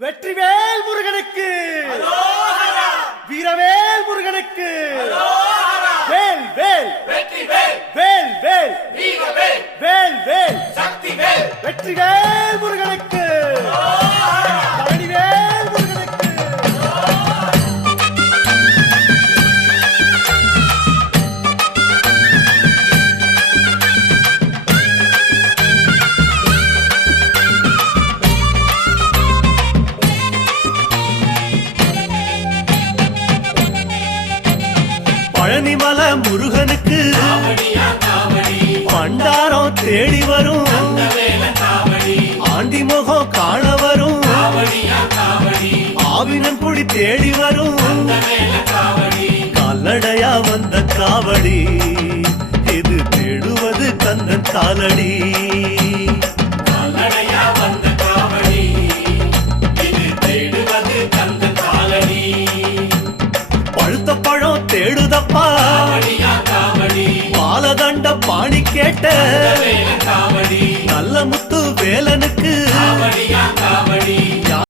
வெற்றிவேல் முருகனுக்கு வீரவேல் முருகனுக்கு வேல் வேல் வெற்றிவேல் வேல் வேல் வீரவேல் வேல் வேல் சக்திவேல் வெற்றிவேல் முருகனுக்கு பழனிவேல் முருகனுக்கு பழனிமல முருகனுக்கு காவடியா காவடி பண்டாரம் தேடி வரும் வேல காவடி ஆண்டி முகம் காண வரும் காவடியா காவடி ஆவினன் குடி தேடி வரும் வேல காவடி கால்நடையா வந்த காவடி இது தேடுவது கந்தன் காலடி கால்நடையா வந்த காவடி இது தேடுவது கந்த காலடி பழுத்த பழம் தேடுதப்பா காவடியா காவடி பாலதண்ட பாணி கேட்ட